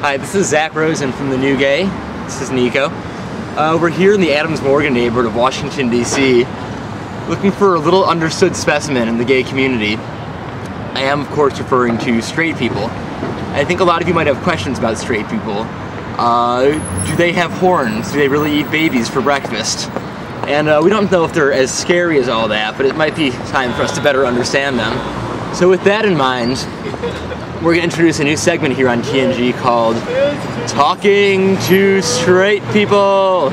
Hi, this is Zach Rosen from The New Gay. This is Nico. We're here in the Adams-Morgan neighborhood of Washington, D.C., looking for a little understood specimen in the gay community. I am, of course, referring to straight people. I think a lot of you might have questions about straight people. Do they have horns? Do they really eat babies for breakfast? And we don't know if they're as scary as all that, but it might be time for us to better understand them. So with that in mind, we're going to introduce a new segment here on TNG called Talking to Straight People.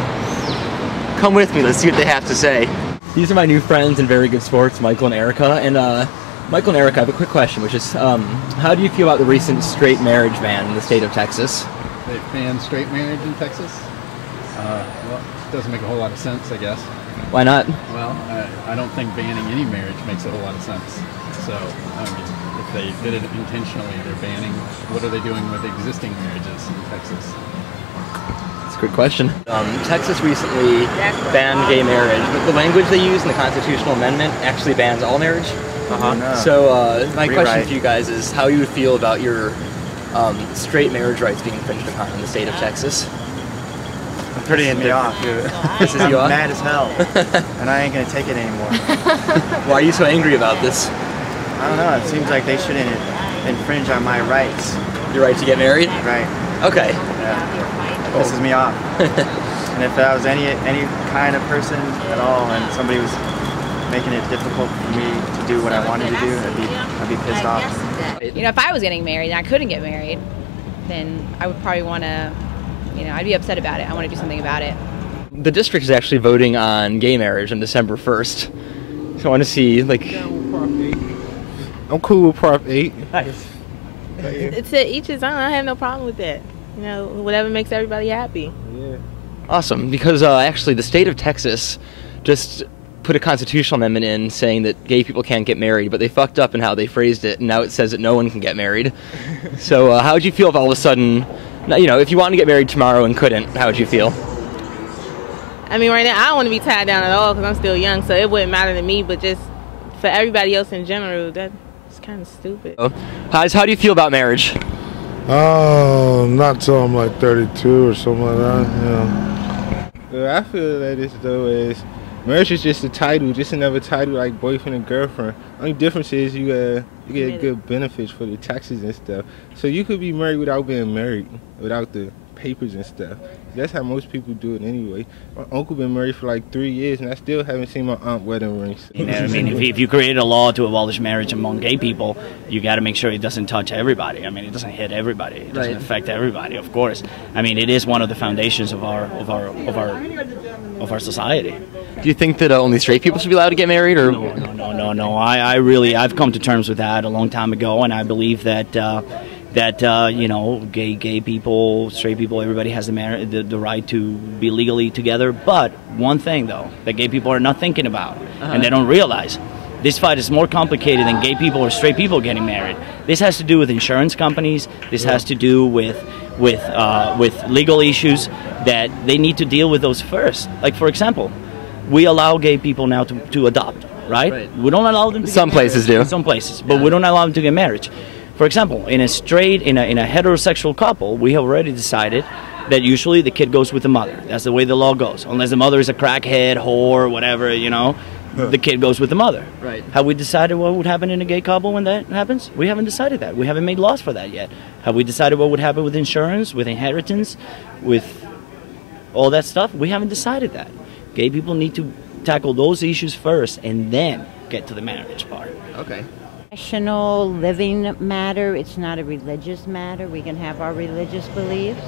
Come with me, let's see what they have to say. These are my new friends in very good sports, Michael and Erica. And Michael and Erica, I have a quick question, which is, how do you feel about the recent straight marriage ban in the state of Texas? They banned straight marriage in Texas? Well, it doesn't make a whole lot of sense, I guess. Why not? Well, I don't think banning any marriage makes a whole lot of sense. So, I mean, if they did it intentionally, they're banning, what are they doing with existing marriages in Texas? That's a good question. Texas recently banned gay marriage, but the language they use in the constitutional amendment actually bans all marriage. No. So my question to you guys is how you would feel about your straight marriage rights being infringed upon in the state of Texas. I'm pretty indifferent to it. Pisses you off? I'm mad as hell, and I ain't gonna take it anymore. Why are you so angry about this? I don't know, it seems like they shouldn't infringe on my rights. Your right to get married? Right. Okay. Yeah. It pisses me off. And if I was any kind of person at all and somebody was making it difficult for me to do what I wanted to do, I'd be pissed off. You know, if I was getting married and I couldn't get married, then I would probably want to, you know, I'd be upset about it. I want to do something about it. The district is actually voting on gay marriage on December 1st. So I want to see, like... I'm cool with Prop 8. Nice. It's to each his own. I have no problem with that. You know, whatever makes everybody happy. Yeah. Awesome, because actually the state of Texas just put a constitutional amendment in saying that gay people can't get married, but they fucked up in how they phrased it, and now it says that no one can get married. So how would you feel if all of a sudden, you know, if you wanted to get married tomorrow and couldn't, how would you feel? I mean, right now, I don't want to be tied down at all because I'm still young, so it wouldn't matter to me, but just for everybody else in general, that's kind of stupid. How do you feel about marriage? Not till I'm like 32 or something like that, yeah. I feel that this though is, marriage is just a title, just another title like boyfriend and girlfriend. Only difference is you get good benefits for the taxes and stuff. So you could be married without being married, without the papers and stuff. That's how most people do it anyway. My uncle been married for like 3 years and I still haven't seen my aunt wedding ring. So. You know what I mean? If you create a law to abolish marriage among gay people, you got to make sure it doesn't touch everybody. I mean, it doesn't hit everybody. It doesn't affect everybody, of course. I mean, it is one of the foundations of our society. Do you think that only straight people should be allowed to get married, or No. I've come to terms with that a long time ago, and I believe that you know, gay people, straight people, everybody has the right to be legally together. But one thing, though, that gay people are not thinking about, and they don't realize, this fight is more complicated than gay people or straight people getting married. This has to do with insurance companies. This has to do with legal issues that they need to deal with those first. Like, for example, we allow gay people now to adopt, right? We don't allow them to Some places do. Some places, but we don't allow them to get married. For example, in a heterosexual couple, we have already decided that usually the kid goes with the mother. That's the way the law goes. Unless the mother is a crackhead, whore, whatever, you know, the kid goes with the mother. Right. Have we decided what would happen in a gay couple when that happens? We haven't decided that. We haven't made laws for that yet. Have we decided what would happen with insurance, with inheritance, with all that stuff? We haven't decided that. Gay people need to tackle those issues first and then get to the marriage part. Okay. National living matter. It's not a religious matter. We can have our religious beliefs,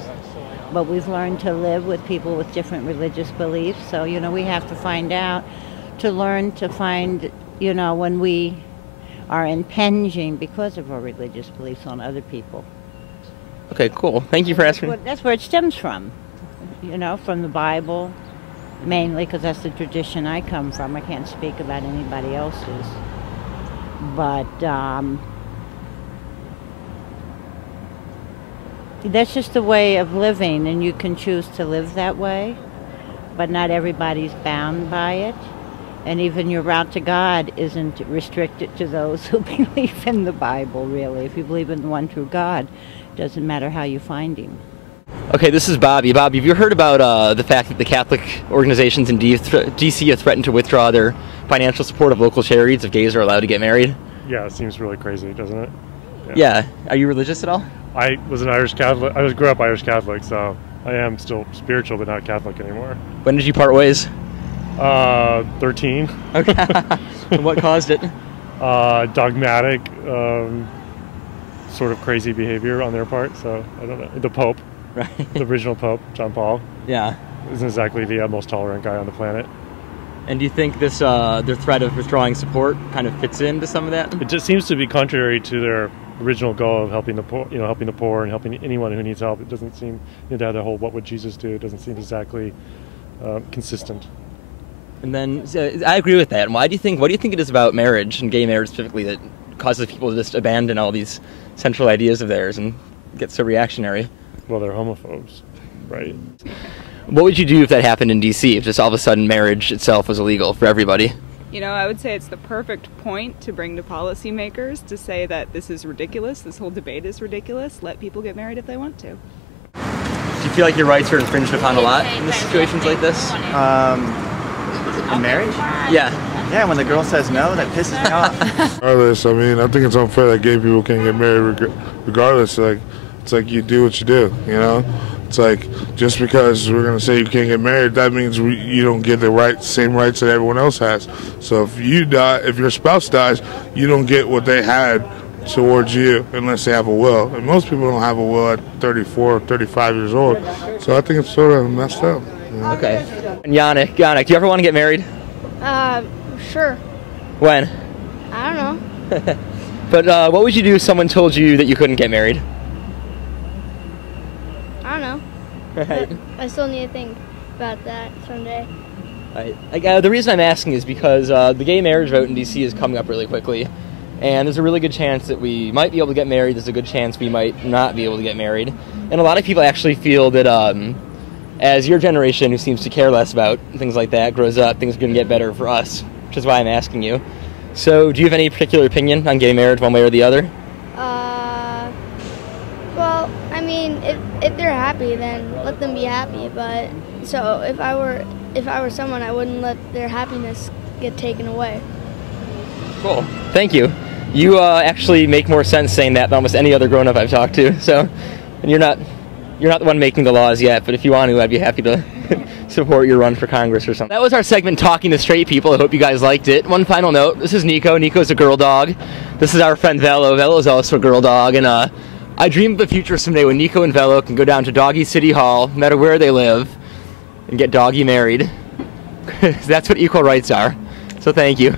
but we've learned to live with people with different religious beliefs. So, you know, we have to find out, to learn to find, you know, when we are impinging because of our religious beliefs on other people. Okay, cool. Thank you for asking. That's where it stems from, you know, from the Bible, mainly because that's the tradition I come from. I can't speak about anybody else's. But that's just a way of living, and you can choose to live that way, but not everybody's bound by it. And even your route to God isn't restricted to those who believe in the Bible, really. If you believe in the one true God, it doesn't matter how you find him. Okay, this is Bobby. Bobby, have you heard about the fact that the Catholic organizations in D.C. have threatened to withdraw their financial support of local charities if gays are allowed to get married? Yeah, it seems really crazy, doesn't it? Yeah. Are you religious at all? I was an Irish Catholic. grew up Irish Catholic, so I am still spiritual, but not Catholic anymore. When did you part ways? 13. Okay. And what caused it? Dogmatic, sort of crazy behavior on their part. So I don't know. The Pope, Right. the original Pope, John Paul, Yeah. isn't exactly the most tolerant guy on the planet. And do you think this their threat of withdrawing support kind of fits into some of that? It just seems to be contrary to their original goal of helping the poor, helping the poor and helping anyone who needs help. It doesn't seem, that whole "what would Jesus do?" It doesn't seem exactly consistent. And then I agree with that. And what do you think it is about marriage and gay marriage specifically that causes people to just abandon all these central ideas of theirs and get so reactionary? Well, they're homophobes, right? What would you do if that happened in D.C., if just all of a sudden marriage itself was illegal for everybody? You know, I would say it's the perfect point to bring to policymakers to say that this is ridiculous, this whole debate is ridiculous, let people get married if they want to. Do you feel like your rights are infringed upon a lot in situations like this? In marriage? Yeah. Yeah, when the girl says no, that pisses me off. Regardless, I mean, I think it's unfair that gay people can't get married regardless. It's like you do what you do, you know? It's like, just because we're going to say you can't get married, that means you don't get the same rights that everyone else has. So if you die, if your spouse dies, you don't get what they had towards you unless they have a will. And most people don't have a will at 34, 35 years old. So I think it's sort of messed up. You know? Okay. And Yannick, do you ever want to get married? Sure. When? I don't know. But what would you do if someone told you that you couldn't get married? I don't know. Right. I still need to think about that someday. Right. The reason I'm asking is because the gay marriage vote in D.C. is coming up really quickly, and there's a really good chance that we might be able to get married. There's a good chance we might not be able to get married. And a lot of people actually feel that as your generation, who seems to care less about things like that, grows up, things are going to get better for us, which is why I'm asking you. So do you have any particular opinion on gay marriage one way or the other? Well, I mean, if they're happy, then let them be happy. But so if I were someone, I wouldn't let their happiness get taken away. Cool. Thank you. You actually make more sense saying that than almost any other grown-up I've talked to. So, and you're not the one making the laws yet, but if you want to, I'd be happy to support your run for Congress or something. That was our segment talking to straight people. I hope you guys liked it. One final note. This is Nico. Nico's a girl dog. This is our friend Velo. Velo's also a girl dog, and I dream of the future someday when Nico and Velo can go down to Doggy City Hall, no matter where they live, and get doggy married. That's what equal rights are. So thank you.